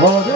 Oh,